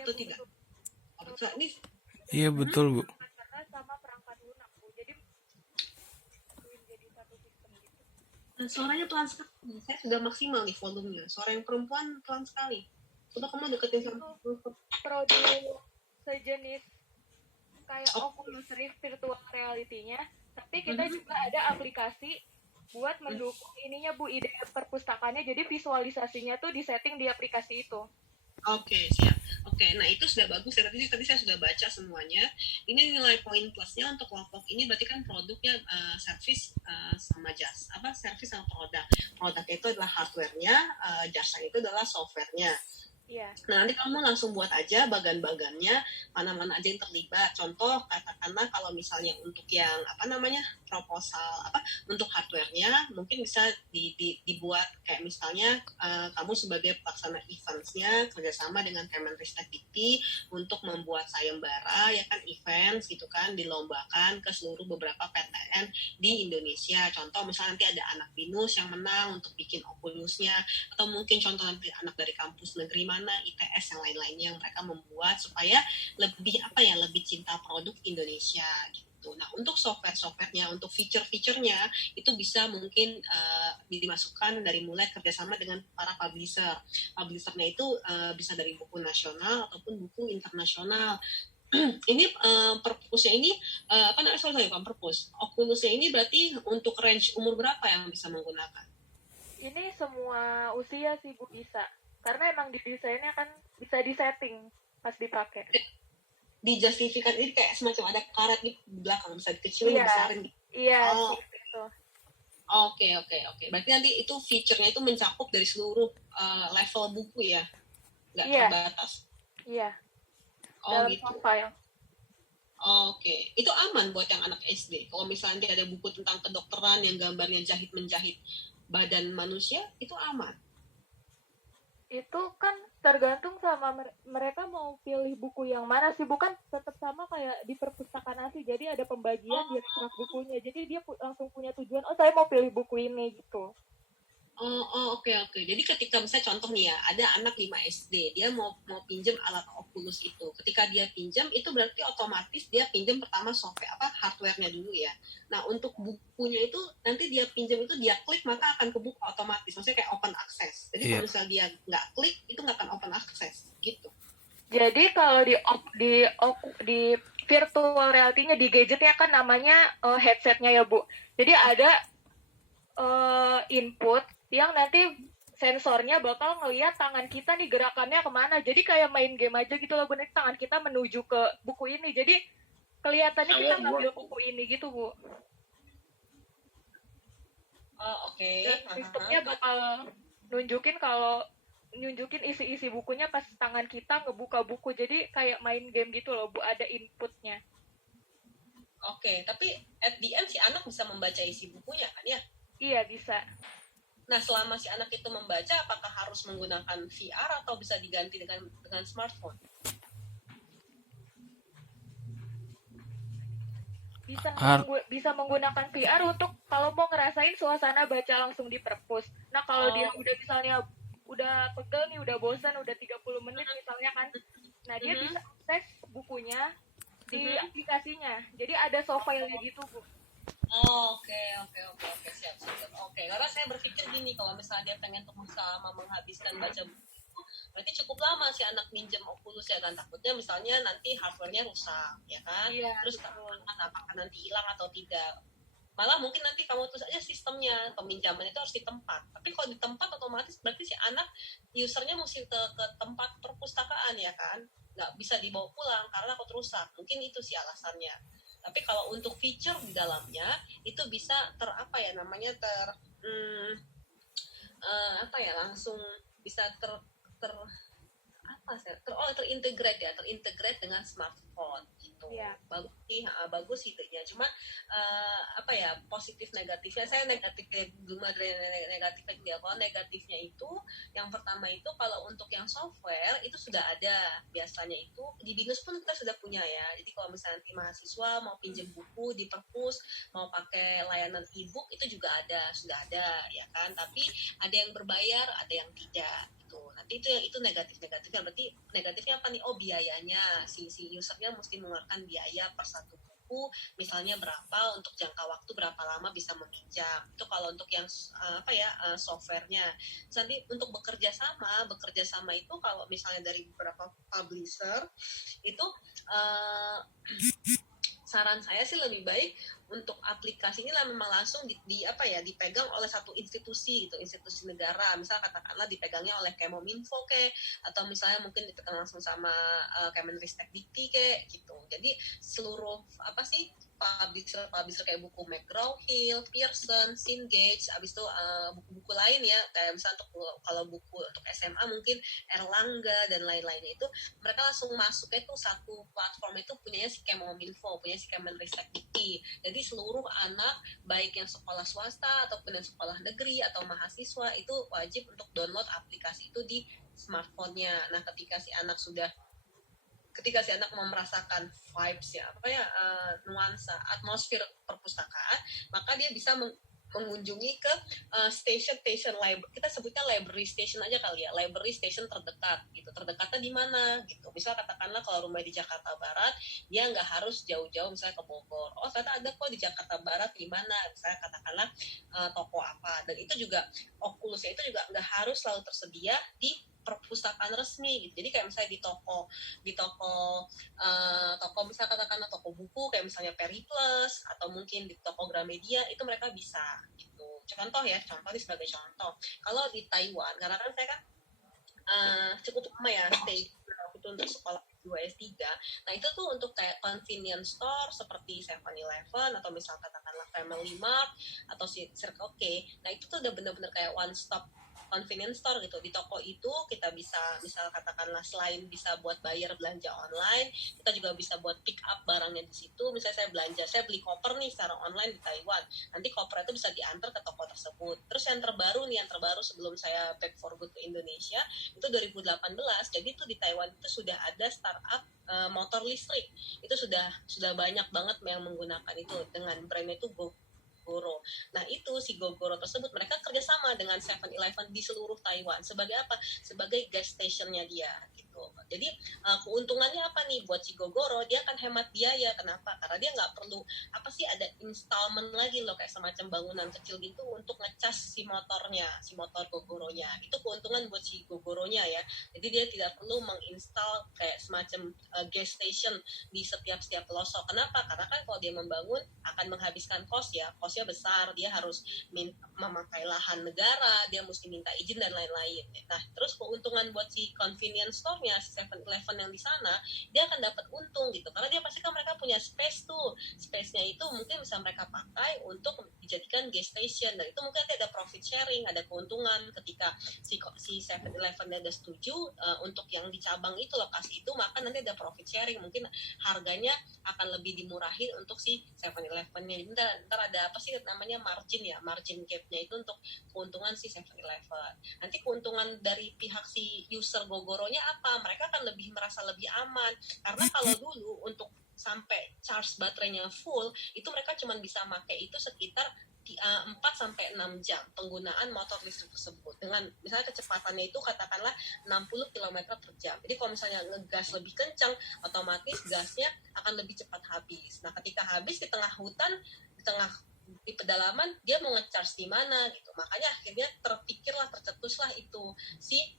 Iya atau Bu, tidak? betul. Oh, betul. Ini Iya betul Bu. Perangkat cerdas sama perangkat lunak Bu. Jadi jadi satu sistem gitu. suaranya pelan sekali. Saya sudah maksimal nih volumenya. Suara yang perempuan pelan sekali. Coba kamu deketin sama Produk sejenis kayak Oculus Rift virtual reality-nya, tapi kita juga ada aplikasi buat mendukung ininya Bu, ide perpustakaannya. Jadi visualisasinya tuh disetting di aplikasi itu. Oke, siap. Oke, nah itu sudah bagus ya. Tadi saya sudah baca semuanya. Ini nilai poin plusnya untuk kelompok ini berarti kan produknya service sama jasa. Service sama produk. Produknya itu adalah hardware-nya, jasa itu adalah software-nya. Iya. Nah, nanti kamu langsung buat aja bagan-bagannya, mana-mana aja yang terlibat. Contoh, katakanlah kalau misalnya untuk yang proposal untuk hardware-nya mungkin bisa dibuat kayak misalnya kamu sebagai pelaksana events-nya kerjasama dengan Kemenristek-Dikti untuk membuat sayembara ya kan events gitu kan, dilombakan ke seluruh beberapa PTN di Indonesia. Contoh misalnya nanti ada anak BINUS yang menang untuk bikin Oculus-nya, atau mungkin contoh nanti anak dari kampus negeri mana, ITS yang lain-lainnya yang mereka membuat supaya lebih lebih cinta produk Indonesia gitu. Nah, untuk software-nya, untuk fitur-fiturnya itu bisa mungkin dimasukkan dari mulai kerjasama dengan para publisher. Publishernya itu bisa dari buku nasional ataupun buku internasional. Ini perpusnya ini perpus. Oculusnya ini berarti untuk range umur berapa yang bisa menggunakan? Ini semua usia sih Bu bisa. Karena emang didesainnya kan bisa disetting pas dipakai. Dijustifikan ini kayak semacam ada karet di belakang, bisa dikecilin, dibesarin gitu. Iya, gitu. Oke. Berarti nanti itu feature-nya itu mencakup dari seluruh level buku ya? Nggak terbatas? Iya. Oh, dalam gitu. File. Oke. Itu aman buat yang anak SD? Kalau misalnya dia ada buku tentang kedokteran yang gambarnya jahit-menjahit badan manusia, itu aman? Itu kan tergantung sama mereka mau pilih buku yang mana sih, bukan tetap sama kayak di perpustakaan asli, jadi ada pembagian di rak bukunya, jadi dia langsung punya tujuan, saya mau pilih buku ini gitu. Oke. Jadi ketika misalnya contoh nih ya, ada anak 5 SD, dia mau pinjam alat Oculus itu. Ketika dia pinjam, itu berarti otomatis dia pinjam pertama software hardware-nya dulu ya. Nah, untuk bukunya itu nanti dia pinjam itu dia klik maka akan ke buku otomatis. Maksudnya kayak open access. Jadi kalau misalnya dia nggak klik, itu nggak akan open access gitu. Jadi kalau di virtual reality-nya, di gadgetnya kan namanya headset-nya ya Bu. Jadi ada input yang nanti sensornya bakal ngelihat tangan kita nih gerakannya kemana. Jadi kayak main game aja gitu loh, bener tangan kita menuju ke buku ini. Jadi kelihatannya kita ngambil buku ini gitu Bu. Oke. Sistemnya bakal nunjukin isi-isi bukunya pas tangan kita ngebuka buku. Jadi kayak main game gitu loh Bu, ada inputnya. Oke, tapi at the end si anak bisa membaca isi bukunya kan ya? Iya, bisa. Nah, selama si anak itu membaca, apakah harus menggunakan VR atau bisa diganti dengan smartphone? Bisa menggunakan VR untuk kalau mau ngerasain suasana baca langsung di perpus. Nah, kalau dia udah misalnya udah pegel nih, udah bosan, udah 30 menit misalnya kan, nah dia bisa akses bukunya di aplikasinya. Jadi ada software-nya gitu, Bu. Oke, siap. Oke, karena saya berpikir gini, kalau misalnya dia pengen sama menghabiskan baca buku, berarti cukup lama si anak minjem Oculus ya kan, takutnya misalnya nanti hardware-nya rusak, ya kan? Iya, terus apakah nanti hilang atau tidak? Malah mungkin nanti kamu tulis aja sistemnya, peminjaman itu harus di tempat. Tapi kalau di tempat otomatis berarti si anak usernya mesti ke tempat perpustakaan ya kan? Nggak bisa dibawa pulang karena takut rusak. Mungkin itu sih alasannya. Tapi kalau untuk feature di dalamnya itu bisa langsung bisa terintegrate dengan smartphone gitu. Yeah. Bagus idenya. Cuma positif negatifnya, saya negatifnya kalau negatifnya itu yang pertama itu kalau untuk yang software itu sudah ada, biasanya itu di BINUS pun kita sudah punya ya. Jadi kalau misalnya nanti mahasiswa mau pinjam buku di perpus, mau pakai layanan e-book itu juga sudah ada ya kan, tapi ada yang berbayar, ada yang tidak. gitu. Nanti itu negatifnya, berarti negatifnya apa nih? Oh, biayanya, si usernya mesti mengeluarkan biaya per satu buku, misalnya berapa, untuk jangka waktu berapa lama bisa meminjam. Itu kalau untuk yang softwarenya. Nanti untuk bekerja sama itu kalau misalnya dari beberapa publisher itu saran saya sih lebih baik untuk aplikasinya memang langsung dipegang oleh satu institusi gitu, institusi negara. Misal katakanlah dipegangnya oleh Kemominfo atau misalnya mungkin dipegang langsung sama Kemenristek Dikti gitu. Jadi seluruh publisher kayak buku McGraw-Hill, Pearson, Cengage, abis itu buku-buku lain ya, kayak misalnya kalau buku untuk SMA mungkin Erlangga dan lain-lainnya, itu mereka langsung masuknya tuh satu platform itu punyanya si Kemominfo, punya si Kemenristek Dikti. Jadi seluruh anak baik yang sekolah swasta ataupun yang sekolah negeri atau mahasiswa itu wajib untuk download aplikasi itu di smartphone-nya. Nah, ketika si anak mau merasakan vibes nuansa atmosfer perpustakaan, maka dia bisa mengunjungi ke station library, kita sebutnya library station aja kali ya, library station terdekat gitu. Terdekatnya di mana gitu. Misal katakanlah kalau rumah di Jakarta Barat, dia nggak harus jauh-jauh misalnya ke Bogor. Oh, ternyata ada kok di Jakarta Barat, di mana misalnya katakanlah toko apa. Dan itu juga Oculusnya itu juga nggak harus selalu tersedia di perpustakaan resmi gitu. Jadi kayak misalnya di toko misalnya katakanlah toko buku kayak misalnya Periplus atau mungkin di toko Gramedia, itu mereka bisa gitu. Contoh ini sebagai contoh. Kalau di Taiwan, karena kan saya kan cukup lama ya stay itu untuk sekolah 2 S3. Nah, itu tuh untuk kayak convenience store seperti 7-Eleven atau misal katakanlah Family Mart atau Circle K. Nah, itu tuh udah bener-bener kayak one stop convenience store gitu. Di toko itu kita bisa misal katakanlah selain bisa buat bayar belanja online, kita juga bisa buat pick up barangnya di situ. Misalnya saya beli koper nih secara online di Taiwan, nanti koper itu bisa diantar ke toko tersebut. Terus yang terbaru sebelum saya back for good ke Indonesia itu 2018. Jadi itu di Taiwan itu sudah ada startup motor listrik. Itu sudah banyak banget yang menggunakan itu dengan brandnya itu Gogoro. Nah, itu si Gogoro tersebut mereka kerjasama dengan 7-Eleven di seluruh Taiwan. Sebagai apa? Sebagai gas stationnya dia gitu. Jadi keuntungannya apa nih buat si Gogoro? Dia akan hemat biaya. Kenapa? Karena dia nggak perlu ada installment lagi loh, kayak semacam bangunan kecil gitu untuk ngecas si motor Gogoronya. Itu keuntungan buat si Gogoronya ya. Jadi dia tidak perlu menginstal kayak semacam gas station di setiap pelosok. Kenapa? Karena kan kalau dia membangun akan menghabiskan kosnya besar, dia harus memakai lahan negara, dia mesti minta izin dan lain-lain. Nah, terus keuntungan buat si convenience store-nya, si 7-Eleven yang di sana, dia akan dapat untung gitu, karena dia pasti kan mereka punya space-nya itu mungkin bisa mereka pakai untuk dijadikan gas station, dan itu mungkin ada profit sharing, ada keuntungan ketika si 7-Eleven-nya udah setuju untuk yang di cabang itu, lokasi itu, maka nanti ada profit sharing, mungkin harganya akan lebih dimurahin untuk si 7-Eleven-nya. Ntar ada namanya margin gap-nya itu untuk keuntungan si 7-Eleven. Nanti keuntungan dari pihak si user Gogoronya apa? Mereka akan merasa lebih aman, karena kalau dulu untuk sampai charge baterainya full itu mereka cuma bisa pakai itu sekitar 4-6 jam penggunaan motor listrik tersebut, dengan misalnya kecepatannya itu katakanlah 60 km per jam. Jadi kalau misalnya ngegas lebih kencang, otomatis gasnya akan lebih cepat habis. Nah, ketika habis di tengah hutan, di pedalaman, dia mau ngecharge di mana gitu. Makanya akhirnya tercetuslah itu si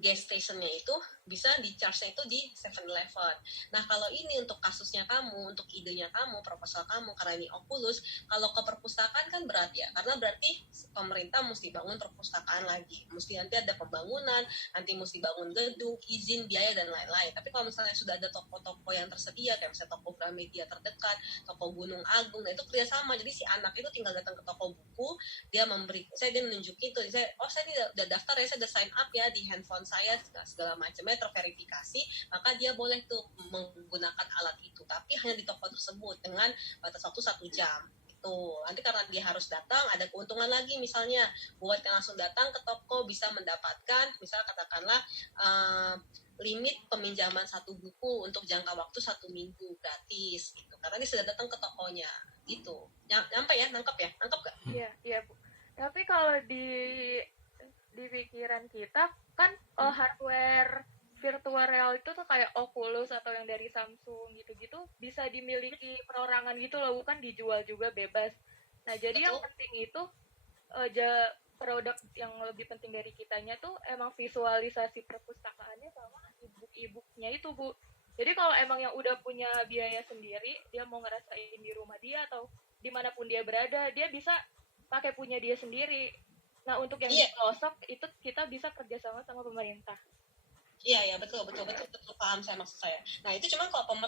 gas stationnya itu bisa di-charge-nya itu di 7-Eleven. Nah, kalau ini untuk kasusnya kamu, untuk idenya kamu, proposal kamu, karena ini Oculus, kalau ke perpustakaan kan berat ya, karena berarti pemerintah mesti bangun perpustakaan lagi, mesti nanti ada pembangunan, nanti mesti bangun gedung, izin, biaya, dan lain-lain. Tapi kalau misalnya sudah ada toko-toko yang tersedia, kayak misalnya toko Gramedia terdekat, toko Gunung Agung, nah itu kerjasama. Jadi si anak itu tinggal datang ke toko buku, dia menunjukin tuh, saya ini udah daftar ya, saya udah sign up ya di handphone saya, segala macamnya terverifikasi, maka dia boleh tuh menggunakan alat itu, tapi hanya di toko tersebut dengan batas waktu 1 jam. Nanti karena dia harus datang, ada keuntungan lagi, misalnya buat yang langsung datang ke toko bisa mendapatkan, misalnya katakanlah limit peminjaman 1 buku untuk jangka waktu 1 minggu gratis gitu, karena dia sudah datang ke tokonya gitu. Nangkep gak? Iya Bu. Tapi kalau di di pikiran kita kan hardware virtual reality itu tuh kayak Oculus atau yang dari Samsung gitu-gitu bisa dimiliki perorangan gitu loh, bukan dijual juga bebas. Nah, jadi yang Betul. penting itu produk yang lebih penting dari kitanya tuh emang visualisasi perpustakaannya sama e-book-nya itu, Bu. Jadi kalau emang yang udah punya biaya sendiri, dia mau ngerasain di rumah dia atau dimanapun dia berada, dia bisa pakai punya dia sendiri. Nah, untuk yang di Iya, pelosok itu kita bisa kerjasama sama pemerintah. iya, betul, paham saya maksud saya. Nah, itu cuma kalau pemerintah